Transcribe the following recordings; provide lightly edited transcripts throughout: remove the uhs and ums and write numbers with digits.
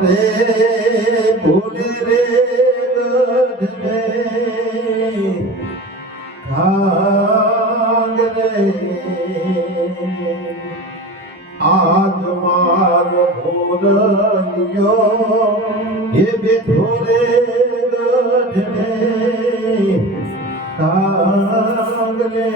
रे भोले रे गढ़ में भाग रे आज मार भोलियो ये बेठो रे गढ़ में भाग रे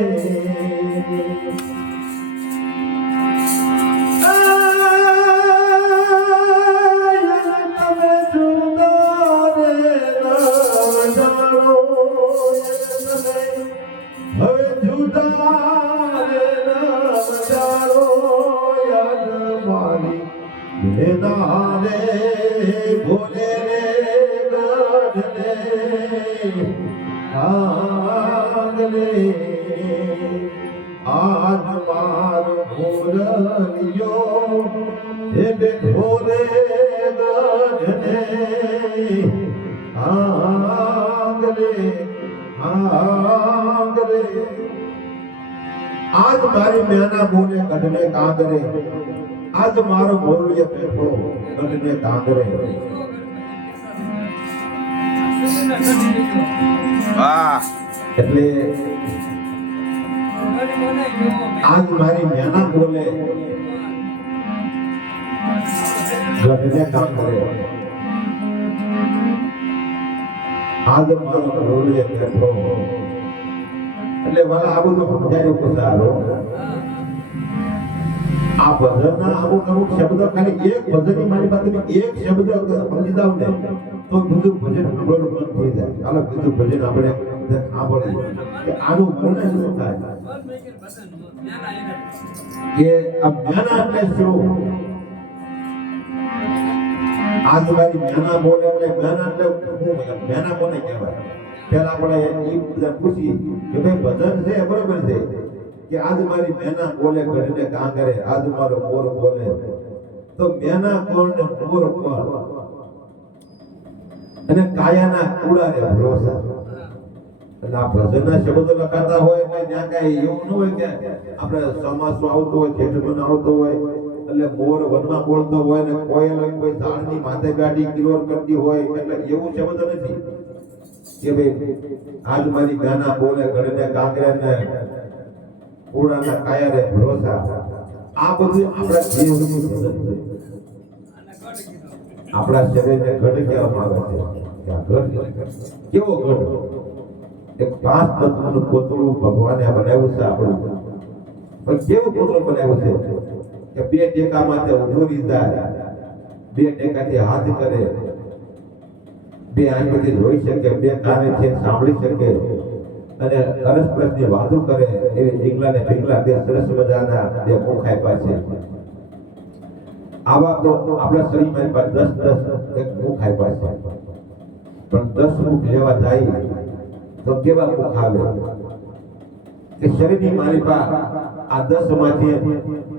भोले रे गढ़ आगले आज मार भोलियो हे भोले गढ़ आगले आगले आज मारी मैना बोले गढ़ने कांगरे आज मारो भोलियो बैठो गढ़ने कांगरे વાહ એટલે આજ મારી મેના બોલે ગઢને કામ કરે આજ મારો ભોલિયો બેઠો એટલે વાલા આ બધું સમજાયું પૂછારો આ ભજનના અમુક શબ્દ ખાલી એક ભજનની મારી પાસે એક શબ્દ સમજી જાવ ને તો બધું ભજન આપણું મન થઈ જાય ચાલો બીજું ભજન આપણે સાંભળીએ કે આનું વર્ણન શું થાય કે આ જ્ઞાન એટલે શું આજ મારી જ્ઞાના બોલે એટલે જ્ઞાન એટલે હું જ્ઞાના કોને કહેવાય પહેલા આપણે એ બધા પૂછી કે ભાઈ ભજન છે બરોબર છે કે આજ મારી મેના બોલે ગઢને કાંગરે આજ મારો મોર બોલે તો મેના કોણ ને મોર કોણ અને કાયાના કુડા રે ભરોસા એટલે આ ભજનના શબ્દો લખાતા હોય એટલે ત્યાં કઈ એવું ન હોય કે આપણે સમાસો આવતો હોય ખેતરમાં આવતો હોય એટલે મોર વનમાં બોલતો હોય ને કોયલ કોઈ ઝાડની માથે ગાડી કિલોર કરતી હોય એટલે એવું શબ્દ નથી કે ભાઈ આજ મારી ગાના બોલે ગઢને કાંગરે ને કુડાના કાયા રે ભરોસા આ બધું આપણા જીવનું ભજન છે આપણા શરીરને ગઢ કહેવામાં આવે છે આ ગઢ કેવો ગઢ એક 5 તત્વનું કોતળું ભગવાને બનાવ્યું છે આપણું પણ કેવું કોતળું બનાવ્યું છે કે 2 ટેકામાંથી ઊભું રહી જાય 2 ટેકાથી હાથ કરે 2 આંખોથી જોઈ શકે 2 કાનેથી સાંભળી શકે અને અરસપરસની વાતો કરે એવી ઢીંગલા ને ઢીંગલા 2 સરસ મજાના 2 મુખ આપ્યા છે આવા તો આપણા શરીરમાં 10 એક મુખ આપ્યા છે પણ 10 મુખ લેવા જાય તો કેવા મુખ આવે કે શરીરની મારી પાસે આ 10 માંથી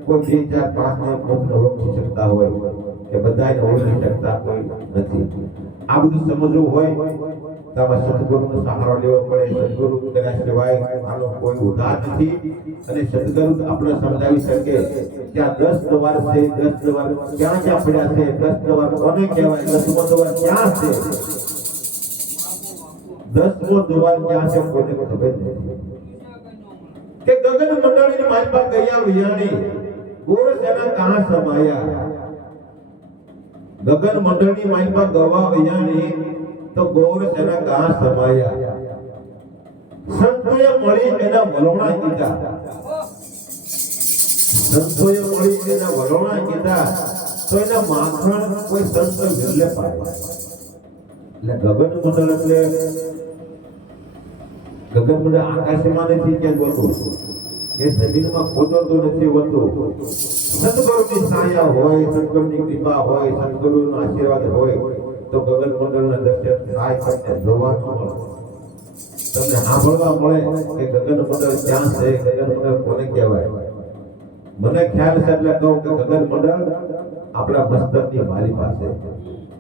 કોઈ 2 4 5 ને મુખ ઓળખી શકતા હોય કે બધાને ઓળખી શકતા કોઈ નથી આ બધું સમજવું હોય તો આમાં સદગુરુનો સહારો લેવો પડે સદગુરુ તેના સિવાય આનો કોઈ ઉધાર નથી અને સદગુરુ આપણે સમજાવી શકે કે આ 10 દ્વાર છે 10 દ્વાર ક્યાં ક્યાં પડ્યા છે 10 દ્વાર કોને કહેવાય 10મો દ્વાર ક્યાં છે 10મો દ્વાર ક્યાં છે કોઈને ખબર નથી કે ગગન મંડળની માલપા ગયા વિયાણી ગોર સેના કહાં સમાયા ગગન મંડળની માલપા ગવા વિયાણી તો ગૌર સેના કહાં સમાયા સંતોએ મળી એના વલોણા કીધા સંતોએ મળી એના વલોણા કીધા તો એના માખણ કોઈ સંત વિરલે પાડે એટલે ગગન મંડળ એટલે ગગન મંડળ આકાશમાં નથી ક્યાંક હોતું એ જમીનમાં ખોદતો નથી હોતું સદગુરુની સાયા હોય સદગુરુની કૃપા હોય સદગુરુનો આશીર્વાદ હોય તો ગગન મંડળના દર્શન થાય તમને જોવાનું મળે તમને સાંભળવા મળે કે ગગન મંડળ ક્યાં છે ગગન મંડળ કોને કહેવાય મને ખ્યાલ છે એટલે કહું કે ગગન મંડળ આપણા મસ્તકની મારી પાસે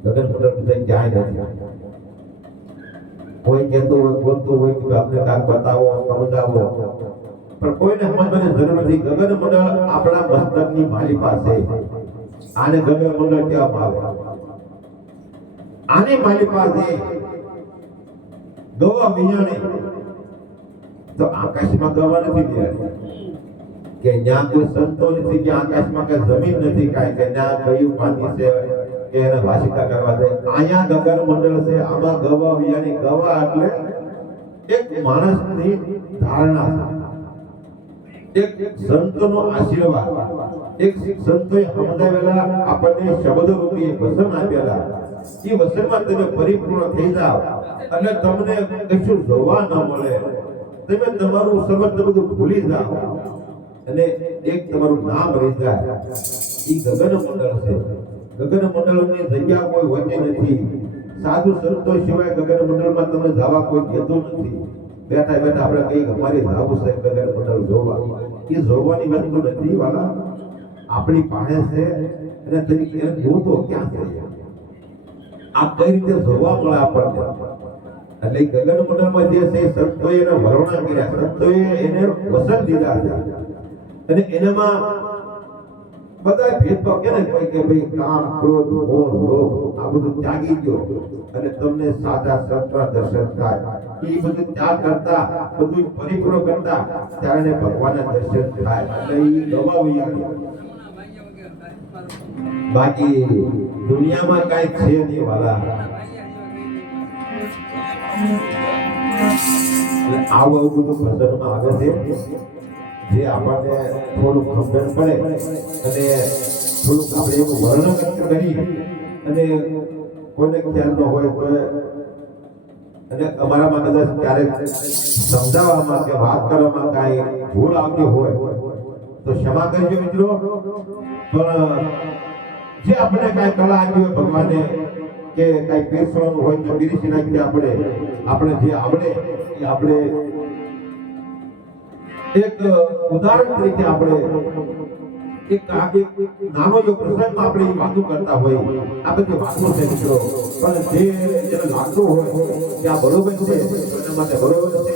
ગગન મંડળ બીજે ક્યાંય નથી કોઈ કહેતું હોય બોલતું હોય કે આપણે કાંક બતાવો સમજાવો પણ કોઈને સમજવાની જરૂર નથી ગગન મંડળ આપણા મસ્તકની મારી પાસે આને ગગન મંડળ કહેવામાં આવે. આની માલિપા જે ગવા વિયાણી તો આકાશમાં ગવા નથી ગયા કે ત્યાં કોઈ સંતો નથી કે આકાશમાં કઈ જમીન નથી કાંઈ કે ત્યાં કયું પાણી છે કે એને વાસિકા કરવા દે. અહીંયા ગગન મંડળ છે, આમાં ગવા વિયાણી. ગવા એટલે એક માણસની ધારણા, એક સંતનો આશીર્વાદ, એક સંતોએ સમજાવેલા આપણને શબ્દ રૂપી વચન આપેલા. એ વચનમાં તમે પરિપૂર્ણ થઈ જાવ અને તમને કશું જોવા ન મળે, તમે તમારું સર્વત્ર બધું ભૂલી જાવ અને એક તમારું નામ રહી જાય. એ ગગન મંડળ છે. ગગન મંડળની જગ્યા કોઈ હોતી નથી. સાધુ સંતો સિવાય ગગન મંડળમાં તમને જવા કોઈ દેતું નથી. બેઠા બેઠા આપણે કઈ અમારી જવું છે ગગન મંડળ જોવા, એ જોવાની વસ્તુ નથી વાલા, આપણી પાસે છે. અને તમે એને જોતો ક્યાં છે? આ કઈ રીતે જોવા મળે આપણને? એટલે ગગન મંડળમાં જે છે સંતોએ એને વર્ણન કર્યા, સંતોએ એને વસન દીધા છે. અને એનામાં બધા ભેદભાવ કે ને કોઈ કે ભાઈ કામ, ક્રોધ, મોહ, લોભ આ બધું ત્યાગી ગયો અને તમને સાચા સંતના દર્શન થાય. એ બધું ત્યાગ કરતા, બધું પરિપૂર્ણ કરતા ત્યારે ભગવાનના દર્શન થાય. એટલે એ ગવા વિયાણી. બાકી દુનિયામાં કાંઈ છે નહીં વાલા. આવું બધું ભજનમાં આવે છે જે આપણને થોડુંક સમજણ પડે અને થોડુંક આપણે એવું વર્ણન કરી અને કોઈને ખ્યાલ ન હોય તો અને અમારામાં કદાચ ક્યારેક સમજાવવામાં કે વાત કરવામાં કાંઈ ભૂલ આવતી હોય તો ક્ષમા કરજો મિત્રો. પણ જે આપણે કાંઈ કલા આપી હોય ભગવાને કે કાંઈ પીરસવાનું હોય તો પીરસી નાખીએ. આપણે જે આવડે એ આપણે એક ઉદાહરણ તરીકે આપણે એક નાનો જો પ્રસંગમાં આપણે વાતો કરતા હોય. આ બધી વાતો છે મિત્રો, પણ જે જેને લાગતું હોય કે આ બરોબર છે એના માટે બરોબર છે,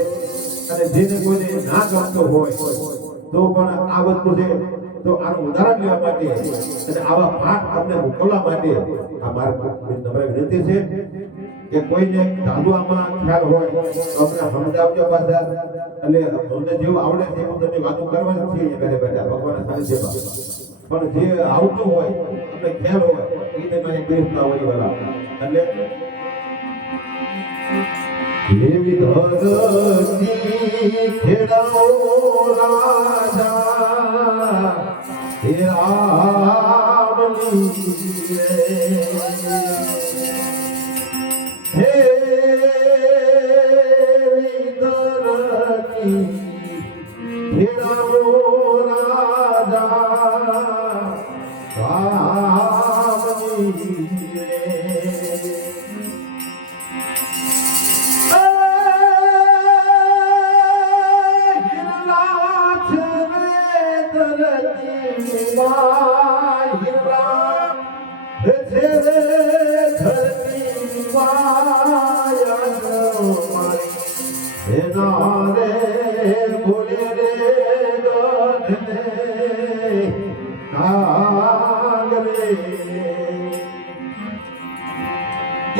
અને જેને કોઈને ના ગમતો હોય તો પણ આ વસ્તુ છે તો આનું ઉદાહરણ લેવા માટે અને આવા પાઠ આપણે મોકલવા માટે આ મારી નમ્ર વિનંતી છે કે કોઈને સાદું આમાં ખ્યાલ હોય તો અમને સમજાવજો પાછા. એટલે અમને જેવું આવડે છે એવું તમે વાતો કરવાની છે ઘરે બેઠા ભગવાનના સાનિધ્યમાં. પણ જે આવતું હોય તમને ખ્યાલ હોય એ તમે બેસતા હોય વાલા. એટલે એવી ધરતી ખેડાઓ રાજા હે રામની હે ધરતી ખેડાઓ રાજા રામની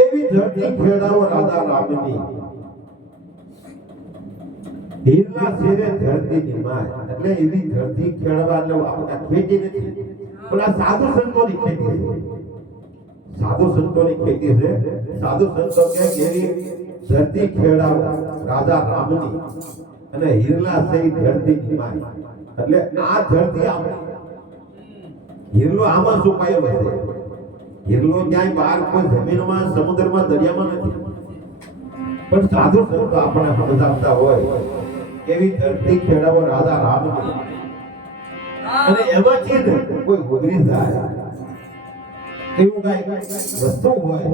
એવી ધરતી ખેડાવો રાધા રામની. હીરના શેરે ધરતી ની માય. એટલે એવી ધરતી ખેડવા એટલે આપણે ખેતી નથી, પણ આ સાધુ સંતોની ખેતી છે. સાધુ સંતોની ખેતી છે. સાધુ સંતો કે એવી ધરતી ખેડાવો રાધા રામની અને હીરલા છે ધરતી ની માય. એટલે આ ધરતી આપણે હીરલો આમાં છુપાયો છે. હીરલો ક્યાંય બહાર કોઈ જમીનમાં, સમુદ્રમાં, દરિયામાં નથી. પણ સાધુ સંતો આપણે સમજાવતા હોય એવી ધરતી ખેડાવો રાધા રામની અને એમાંથી કોઈ ગુજરી જાય એવું કઈ વસ્તુ હોય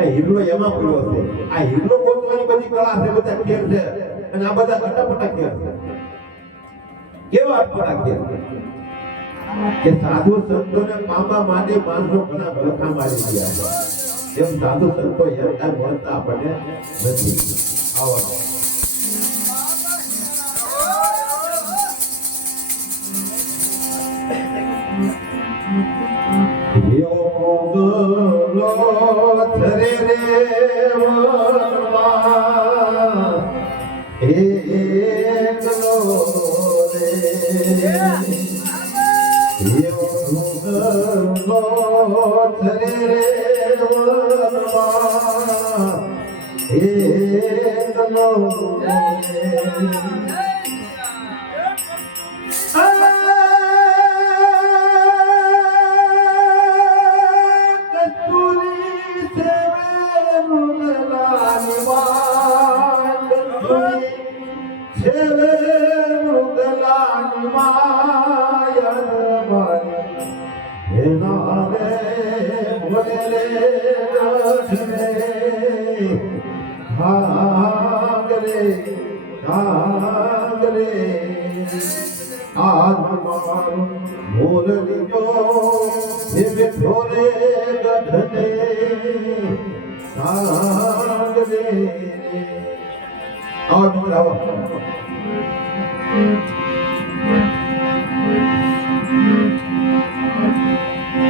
એ હીરલો એમાં પડ્યો છે. આ હીરલો ગોતવાની બધી કળા છે, બધા ખેલ છે અને આ બધા અટપટા ખેલ છે. કેવા અટપટા ખેલ કે સાધુ સંતોને પામવા માટે માણસો ઘણા ભલખા મારી ગયા છે. એમ સાધુ સંતો એમ કાંઈ મળતા આપણને નથી. આવા ઉગલો થરે રે વનમાં એકલો રે ઉગલો થરે રે વનમાં એકલો રે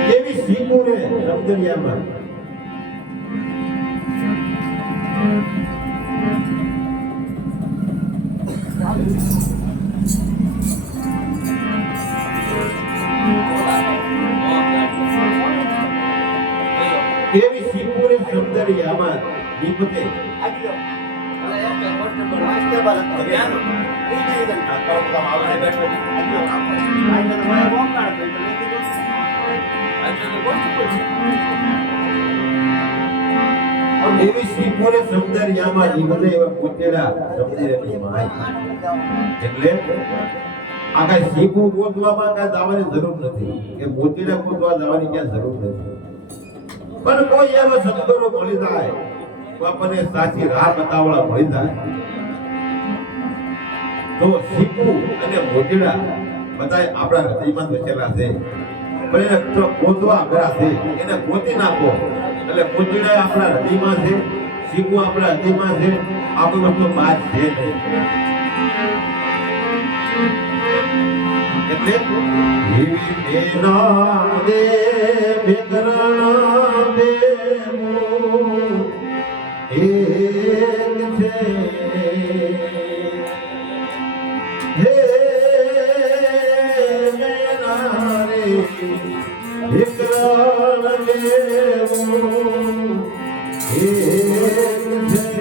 એવી સિંગુરે સમજણિયામાં એવી સિંગુરે સમજણિયામાં નિપતે એવી શ્રીપુરે સૌંદર્યમાં જીવને એવા પોતેડા સૌંદર્યની માય એટલે આ કઈ શીખવું ગોતવામાં કઈ જવાની જરૂર નથી કે પોતેડા ગોતવા જવાની ક્યાં જરૂર નથી પણ કોઈ એવા સદગુરુ મળી જાય તો આપણને સાચી રાહ બતાવવા મળી જાય તો શીખવું અને મોટેડા બધા આપણા હૃદયમાં બેસેલા છે પણ એને ગોતવા અઘરા છે એને ગોતી નાખો એટલે મોટેડા આપણા હૃદયમાં છે શીખવું આપણા હૃદયમાં છે આ કોઈ વસ્તુ બાદ છે નહીં એટલે એવી બેના દે વિકરણ દેવું એક છે હે બેના રે વિકરણ દેવું એક છે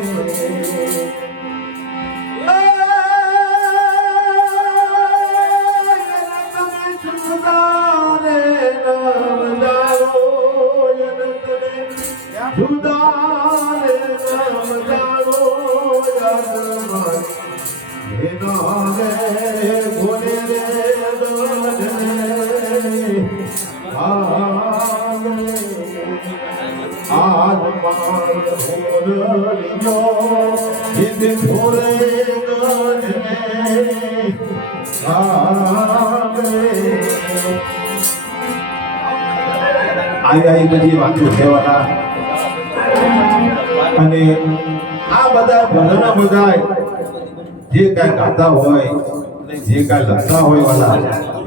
આવી બધી વાતો કહેવાના અને આ બધા ભજનો બધા જે કઈ ગાતા હોય અને જે કઈ લખતા હોય વાલા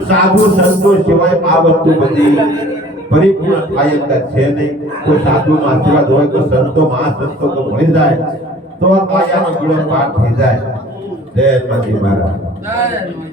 સાધુ સંતો સિવાય આ વસ્તુ બધી પરિપૂર્ણ થાય છે નહીં કોઈ સાધુ નો આશીર્વાદ હોય તો સંતો મહાસંતો તો મળી જાય તો આ કાયાનો ગુણ પાઠ થઈ જાય જય માજી મહારાજ